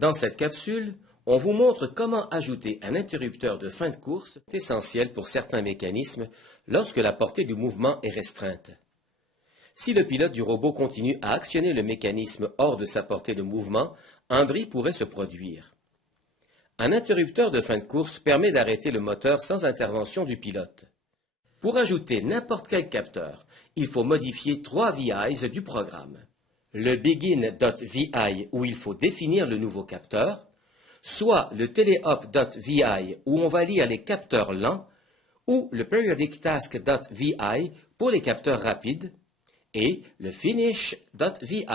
Dans cette capsule, on vous montre comment ajouter un interrupteur de fin de course essentiel pour certains mécanismes lorsque la portée du mouvement est restreinte. Si le pilote du robot continue à actionner le mécanisme hors de sa portée de mouvement, un bris pourrait se produire. Un interrupteur de fin de course permet d'arrêter le moteur sans intervention du pilote. Pour ajouter n'importe quel capteur, il faut modifier 3 VIs du programme. Le begin.vi où il faut définir le nouveau capteur, soit le teleop.vi où on va lire les capteurs lents, ou le periodictask.vi pour les capteurs rapides, et le finish.vi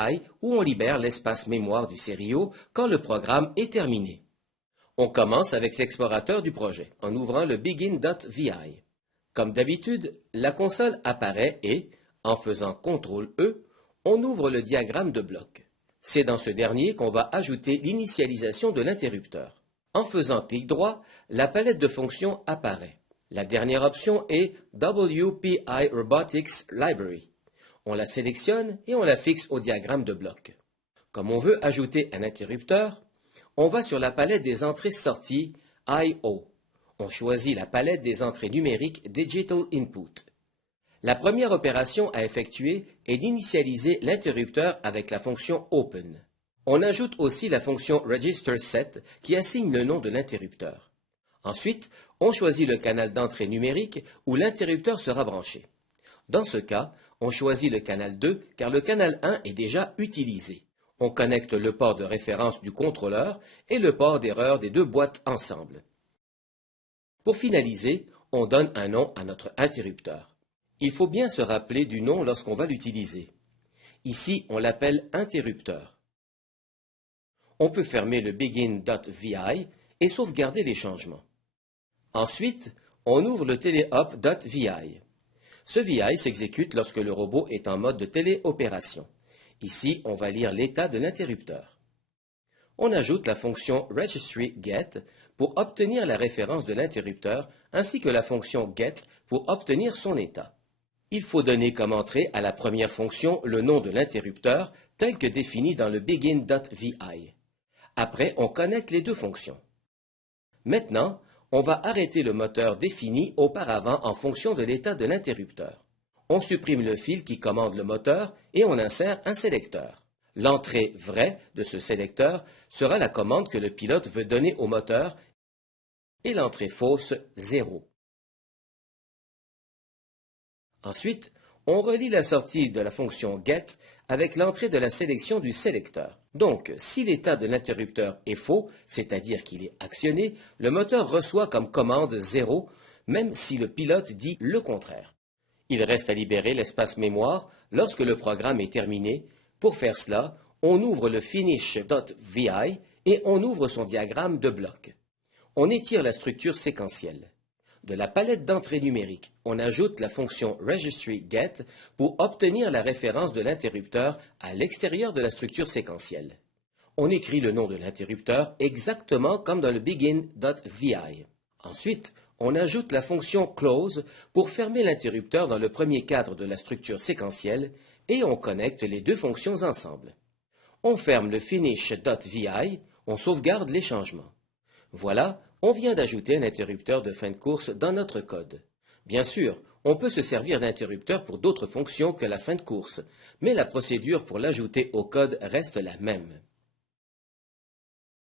où on libère l'espace mémoire du sérieux quand le programme est terminé. On commence avec l'explorateur du projet en ouvrant le begin.vi. Comme d'habitude, la console apparaît et, en faisant CTRL-E, on ouvre le diagramme de bloc. C'est dans ce dernier qu'on va ajouter l'initialisation de l'interrupteur. En faisant clic droit, la palette de fonctions apparaît. La dernière option est WPI Robotics Library. On la sélectionne et on la fixe au diagramme de bloc. Comme on veut ajouter un interrupteur, on va sur la palette des entrées-sorties I/O. On choisit la palette des entrées numériques Digital Input. La première opération à effectuer est d'initialiser l'interrupteur avec la fonction Open. On ajoute aussi la fonction RegisterSet qui assigne le nom de l'interrupteur. Ensuite, on choisit le canal d'entrée numérique où l'interrupteur sera branché. Dans ce cas, on choisit le canal 2 car le canal 1 est déjà utilisé. On connecte le port de référence du contrôleur et le port d'erreur des deux boîtes ensemble. Pour finaliser, on donne un nom à notre interrupteur. Il faut bien se rappeler du nom lorsqu'on va l'utiliser. Ici, on l'appelle interrupteur. On peut fermer le begin.vi et sauvegarder les changements. Ensuite, on ouvre le teleop.vi. Ce VI s'exécute lorsque le robot est en mode de téléopération. Ici, on va lire l'état de l'interrupteur. On ajoute la fonction registry.get pour obtenir la référence de l'interrupteur ainsi que la fonction get pour obtenir son état. Il faut donner comme entrée à la première fonction le nom de l'interrupteur tel que défini dans le begin.vi. Après, on connecte les deux fonctions. Maintenant, on va arrêter le moteur défini auparavant en fonction de l'état de l'interrupteur. On supprime le fil qui commande le moteur et on insère un sélecteur. L'entrée vraie de ce sélecteur sera la commande que le pilote veut donner au moteur et l'entrée fausse 0. Ensuite, on relie la sortie de la fonction get avec l'entrée de la sélection du sélecteur. Donc, si l'état de l'interrupteur est faux, c'est-à-dire qu'il est actionné, le moteur reçoit comme commande 0, même si le pilote dit le contraire. Il reste à libérer l'espace mémoire lorsque le programme est terminé. Pour faire cela, on ouvre le finish.vi et on ouvre son diagramme de bloc. On étire la structure séquentielle. De la palette d'entrée numérique, on ajoute la fonction registry.get pour obtenir la référence de l'interrupteur à l'extérieur de la structure séquentielle. On écrit le nom de l'interrupteur exactement comme dans le begin.vi. Ensuite, on ajoute la fonction close pour fermer l'interrupteur dans le premier cadre de la structure séquentielle et on connecte les deux fonctions ensemble. On ferme le finish.vi, on sauvegarde les changements. Voilà, on vient d'ajouter un interrupteur de fin de course dans notre code. Bien sûr, on peut se servir d'interrupteur pour d'autres fonctions que la fin de course, mais la procédure pour l'ajouter au code reste la même.